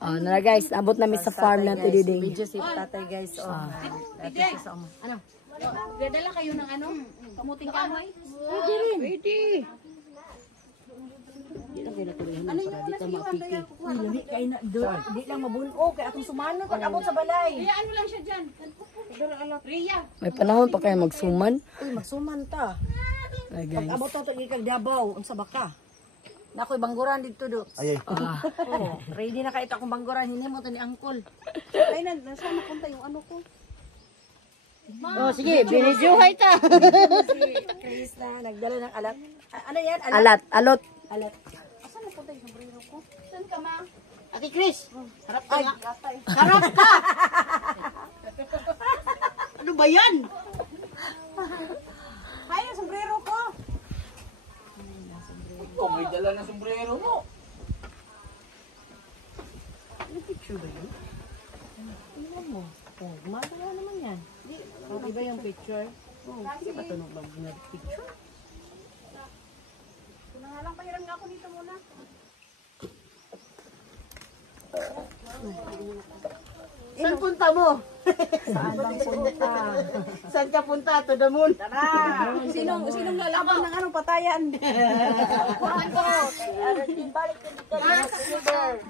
Na guys, abot namin sa farm na tididing. Medyo si tatay guys. Ano? Dadala kayo ng ano? Kamuting kahoy? Pwede. Di lang kayo natuloy para di ka mapiki. Lami kayo na doon. Di lang mabuno. Kaya atong sumano pag abot sa balay. Kaya ano lang siya dyan? Ria. May panahon pa kayo magsuman. Uy, magsuman ta. Ay Pag guys. abot to kag Davao, unsa baka? Nakoy bangguran dito do. Oh, ready na kayo akong bangguran hinimo to ni Angkol. Ay, saan napunta yung ano ko? Oh, sige, binidyohay ta. Si Chris na nagdala ng alat. Ano yan? Alat, alot. Alat. Saan napunta yung sombrero ko? Saan ka, ma? Ate Chris, harap ka nga. Harap ka! Ano ba yan? Ay, yung sombrero ko! Oh, may dala na sombrero mo. Ano picture ba yun? Tingnan mo. Oh, gumagawa naman yan. Oh, iba yung picture. Oh, sige ba ito nung picture? Kung nga lang, pahiram nga ako nito muna. Saan punta mo? Saan bang punta? Saan ka punta? To the moon? Tara! Sinong lalaban ng anong patayan?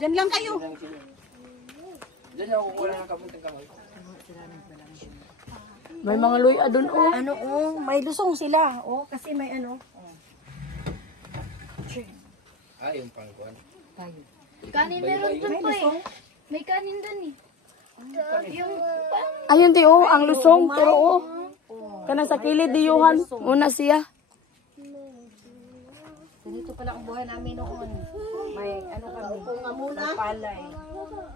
Diyan lang kayo. Diyan ako kukuha ng kamuting kahoy. May mga luya doon oh. Ano may lusong sila. Oh, kasi may ano. Yung pangkuhan. Kanin meron dun po eh. May kanin dun eh. Yung Ayun ti oh, ang lusong pero oh. Kana sa kilid di Johan. Una siya. Ganito pala ang buhay namin noon. May ano kami. Nga muna. Palay.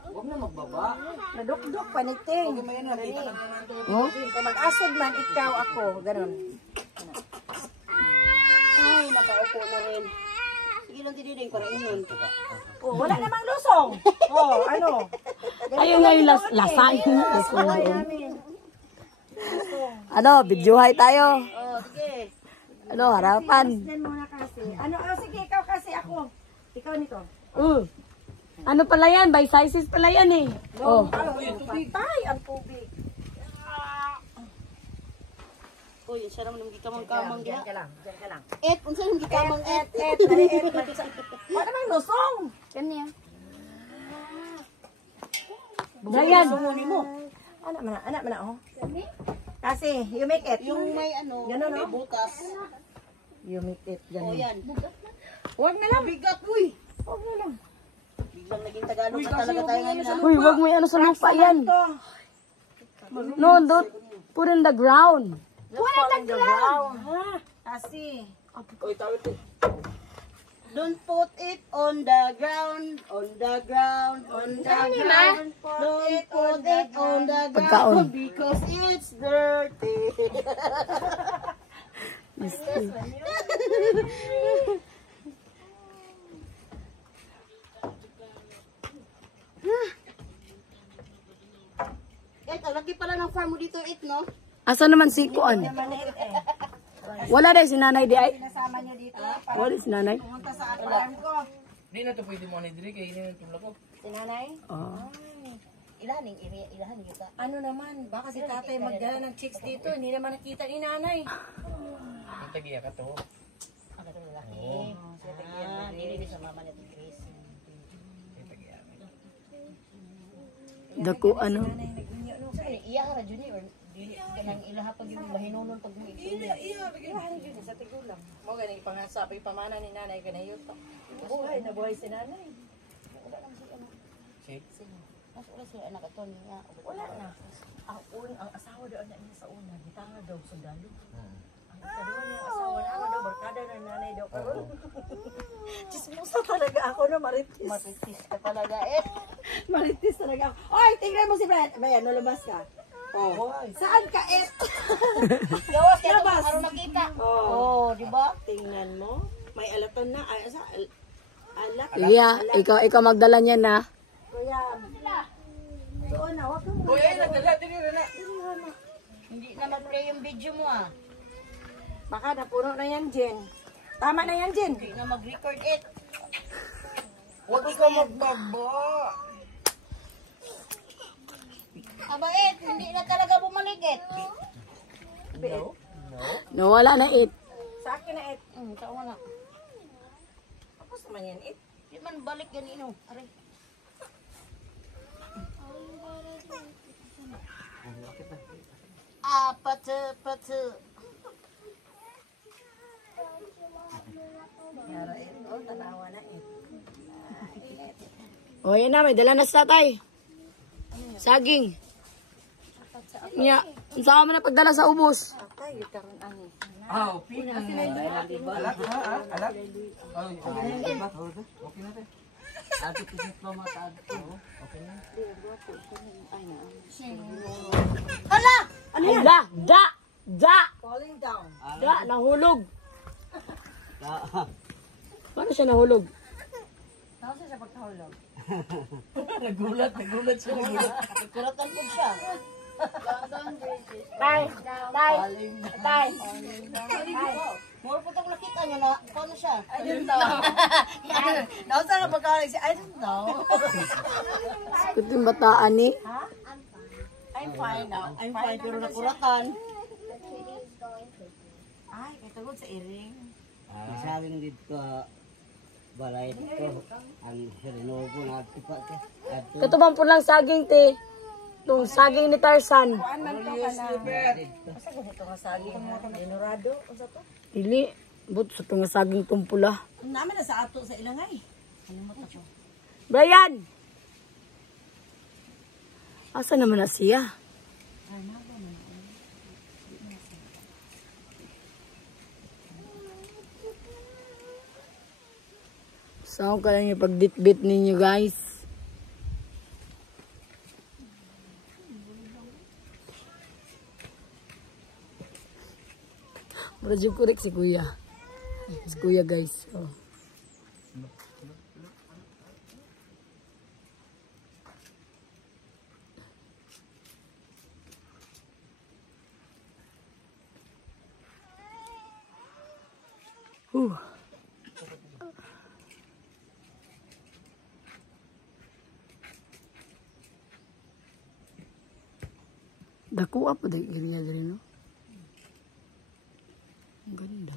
Huwag na magbaba. Nadukduk, paniting. Oh. Kung mag-asod man, ikaw, ako. Ganon. Ay, nakaupo na rin. Sige lang tiniding para inyon. Oh, wala namang lusong. Oh, ano? Ayun nga yung lasay. Ano, videohay tayo. Oh, sige. Ano, harapan. Then muna kasi. Ano, sige, ikaw kasi ako. Ikaw nito. Ano pala yan? By sizes pala yan eh. Oh. Patay ang tubig. Oh, yun siya naman ng gikamang-kamang Diyan diya. ka lang, diyan ka lang. Unsa yung gikamang dali, wala namang lusong. Ganyan. Dayan. Sunguni mo. Anak mo na, oh. Kasi, you make it. Yung may ano, Ganun, may no? butas. You make it. O Ganun. yan. Huwag na lang. Bigat, uy! Huwag na lang. Biglang naging Tagalog na talaga tayo ngayon. ah. Uy, wag mo yung ano sa lupa yan. No, don't put in the ground. Wala the ground. Ha? Kasi. Uy, tawid to. Don't put it on the ground, on the ground, on the ground. Don't put it on the Pagkaon. ground because it's dirty. Eh, ang laki pala ng farm mo dito, no? Asa naman si Kuan? Wala dahil si nanay di ay. Nasama niyo dito. Wala si nanay. Pumunta sa farm ko. Hindi na ito pwede mo anidiri kaya hindi na tumla ko. Si nanay. Oh. Ilahaning, ilahan niyo ta. Ano naman, baka si tatay magdala ng chicks dito. Hindi naman nakita ni nanay. Ang tagiya ka to. Ang ito lalaki. Nilili sa mama niya, Chris. Ang tagiya. Dako ano. Sorry, iya ka na, Junior. Dili ka nang ilahapag yung mahinunon pag mo ikuya. Iwahan yun sa tigulang. Mo ganang ipangasapay pamana ni nanay kanayon to. Buhay na buhay si nanay. Si? Mas ulas yung anak ito niya. Wala na. Ang asawa doon na niya sa una, gitanga daw sundalo. Ang ikaduha niya asawa na ako daw, barkada na nanay daw karon. Chismosa talaga ako na maritis. Matitis ka talaga, eh. Maritis talaga ako. Oy, tingnan mo si Brad. Bayan, nalabas ka. Oh. Saan ka, et? Gawas ka ito, para makita. Oh. di ba? Tingnan mo. May alatan na. Ay, alat. Yeah, ikaw magdala niya na. Kuya. Doon na, wag kang Uy, ay, nagdala. Dili na. Hindi na mag-play yung video mo, ah. Baka napuno na yan, Jen. Tama na yan, Jen. Hindi na mag-record it. Huwag ka magbaba. it. No, wala na 8. Sa akin na it. Sa wala. Tapos naman yan it. Di man balik ganino. Aray. Patu. Yara it. Oh, tanawa na it. O, yan na, may dala na sa tatay. Saging. Nya, saan mo na pagdala sa ubos? Atay, karon ani. Ah, okay na. Alat, ha? Alat? Oh, okay na. Diba? Okay na, te. Ato pisit pa mata. Okay na. Hala! Ala, da, Falling down. nahulog. Paano siya nahulog? Saan siya pagkahulog? Nagulat siya. Kuratan po siya. Tay. More po itong nakita niya na, paano siya? I don't know. Nausa nga pagkahulog siya. I don't know. Ito yung bataan ni. I'm fine now. I'm fine, pero nakuratan. Ay, kay tugod sa iring. Masaging dito balay dito ang Renovo na tipa ke. Katubang po lang saging, te. Itong saging ni Tarzan. Kuan man to ka na. Asa ko ito nga saging nga dinurado? Unsa to? Dili. But sa itong saging tumpula. Naman na sa ato sa ilangay. Kalimot ako. Brian! Asa naman na siya? Saan ka lang yung pag-bit-bit ninyo, guys? Medyo korek si Kuya. Si Kuya, guys. Oh. Dako apa deh irinya dari no? Ang ganda.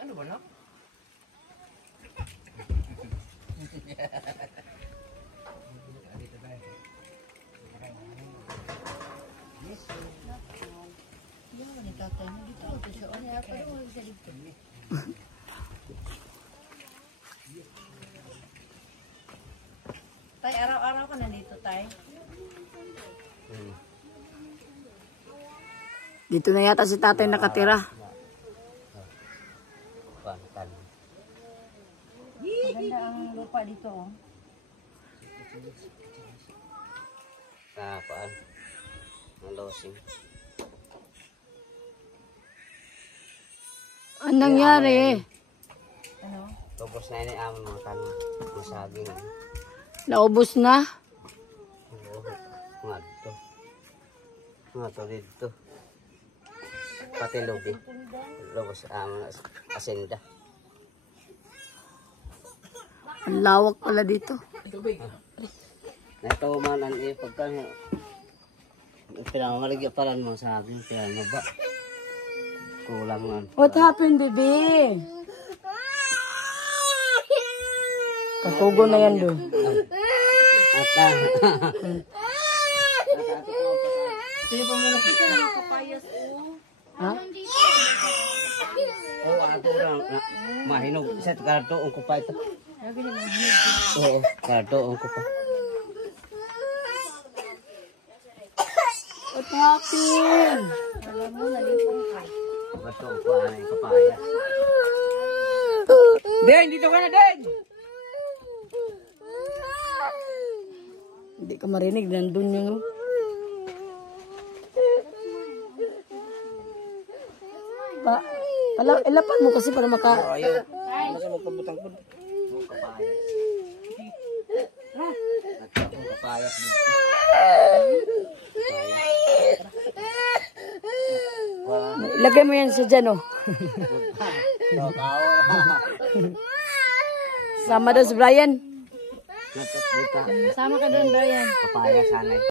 Ano ba na? Tay, araw-araw ka nandito, tay. Dito na yata si tatay nakatira. Pantan. Maganda ang lupa dito, oh. Paan? Ang losing. Anong nangyari? Ano? Tapos na ini amon mga tanong. Masaging. Naubos na? Ngadto dito. Pati lobi. Lobos amon asenda. Ang lawak pala dito. Nato man ang pagka pinangaligya paran mo sa akin kaya maba. Kulang man. What happened, baby? Katugo na yan doon. Ata. Sino pa muna pika ng papayas, oh. Ha? Oh, ato lang mahinog sa karto ang kupa ito. Oo, karto ang kupa. What happened? Karto ang kupa na yung kapaya. Den, dito ka na, Den! Hindi ka marinig, nandun yun. Ilapan mo kasi para maka... Ayaw. Masa magpabutang po. Ang kapaya. Ang kapaya dito. Ilagay mo yan sa dyan, oh. Tao. Sama daw si Brian. Nagkatwika. Sama ka doon, Brian. Papaya sana.